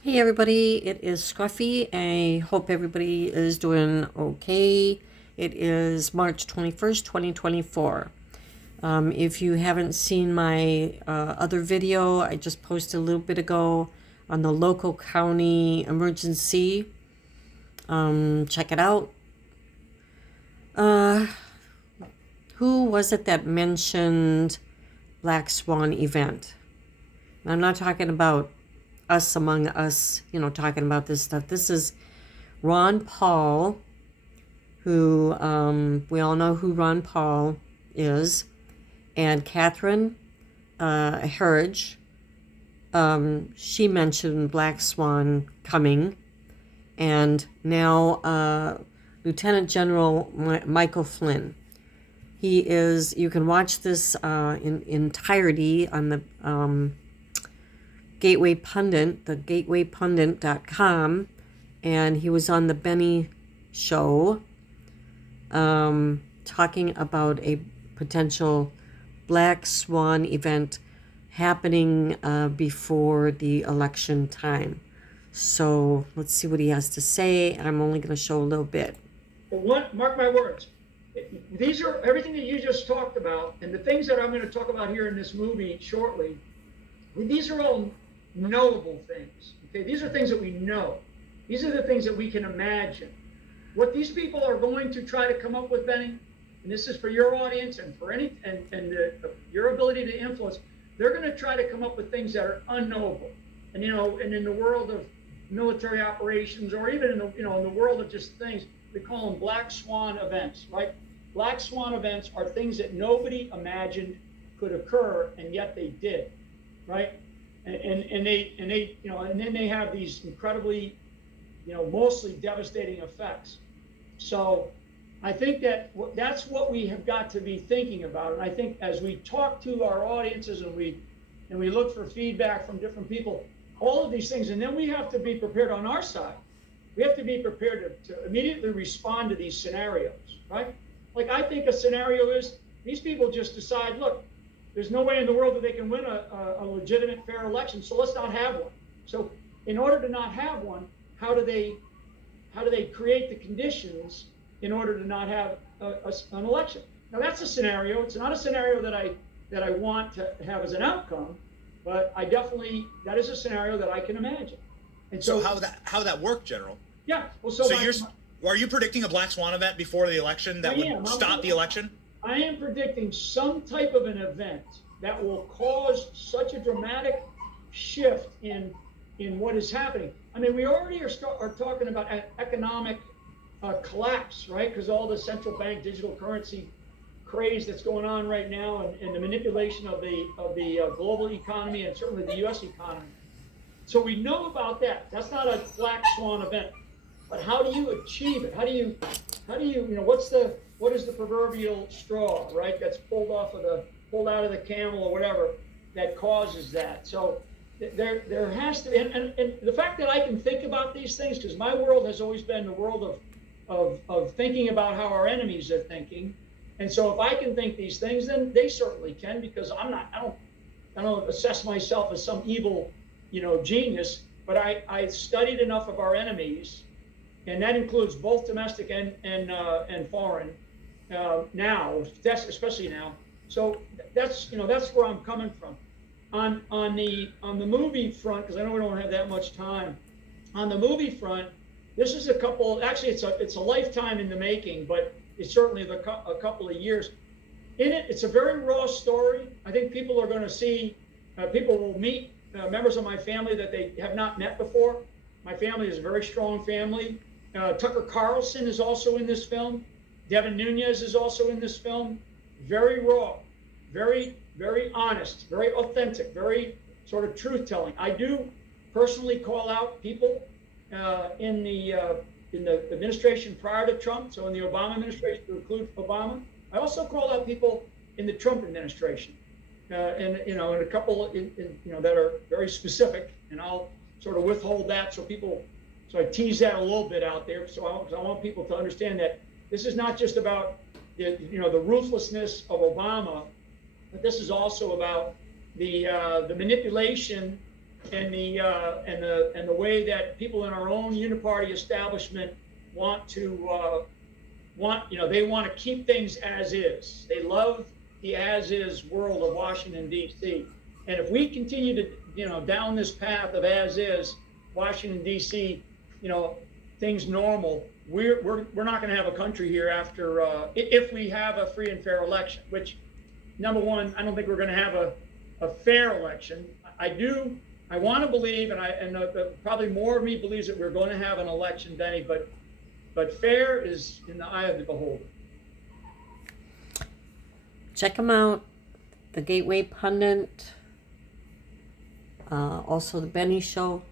Hey everybody, it is Scruffy. I hope everybody is doing okay. It is March 21st, 2024. If you haven't seen my other video, I just posted a little bit ago on the local county emergency. Check it out. Who was it that mentioned Black Swan event? I'm not talking about us among us, talking about this stuff. This is Ron Paul, who we all know who Ron Paul is, and Catherine Herridge. She mentioned Black Swan coming, and now Lieutenant General Michael Flynn. He is. You can watch this in entirety on the Gateway Pundit, the gatewaypundit.com, and he was on the Benny show talking about a potential Black Swan event happening before the election time. So let's see what he has to say. I'm only going to show a little bit. But mark my words, these are everything that you just talked about, and the things that I'm going to talk about here in this movie shortly. These are all knowable things. Okay, these are things that we know. These are the things that we can imagine. What these people are going to try to come up with, Benny, and this is for your audience and for your ability to influence. They're going to try to come up with things that are unknowable. And and in the world of military operations, or even in the world of just things, we call them black swan events, right? Black swan events are things that nobody imagined could occur, and yet they did, right? And then they have these incredibly, mostly devastating effects. So I think that's what we have got to be thinking about. And I think as we talk to our audiences and we look for feedback from different people, all of these things, and then we have to be prepared on our side. We have to be prepared to immediately respond to these scenarios, right? Like, I think a scenario is these people just decide, look, there's no way in the world that they can win a legitimate, fair election, so let's not have one. So in order to not have one, how do they create the conditions in order to not have an election? Now, that's a scenario. It's not a scenario that I want to have as an outcome, but that is a scenario that I can imagine. And so how would that work, General? Yeah. Well, are you predicting a black swan event before the election that would stop the election? I am predicting some type of an event that will cause such a dramatic shift in what is happening. I mean, we already are talking about an economic collapse, right? Because all the central bank digital currency craze that's going on right now, and the manipulation of the global economy, and certainly the U.S. economy. So we know about that. That's not a black swan event. But how do you achieve it? How do you what is the proverbial straw, right? That's pulled out of the camel or whatever that causes that. So there has to, and the fact that I can think about these things, because my world has always been the world of thinking about how our enemies are thinking. And so if I can think these things, then they certainly can, because I don't assess myself as some evil, genius, but I studied enough of our enemies, and that includes both domestic and foreign now, especially now. So that's where I'm coming from. On the movie front, because I know we don't have that much time. On the movie front, this is actually it's a lifetime in the making, but it's certainly a couple of years. In it, it's a very raw story. I think people are going to see, people will meet members of my family that they have not met before. My family is a very strong family. Tucker Carlson is also in this film. Devin Nunes is also in this film. Very raw, very, very honest, very authentic, very sort of truth-telling. I do personally call out people in the administration prior to Trump, so in the Obama administration, to include Obama. I also call out people in the Trump administration, and a couple that are very specific, and I'll sort of withhold that so I tease that a little bit out there. So I want people to understand that this is not just about the ruthlessness of Obama, but this is also about the manipulation and the way that people in our own uniparty establishment want to they want to keep things as is. They love the as is world of Washington D.C. And if we continue to down this path of as is Washington D.C., things normal, we're not going to have a country here after if we have a free and fair election. Which, number one, I don't think we're going to have a fair election. I want to believe, and probably more of me believes that we're going to have an election, Benny, but fair is in the eye of the beholder. Check them out. The Gateway Pundit. Also the Benny Show.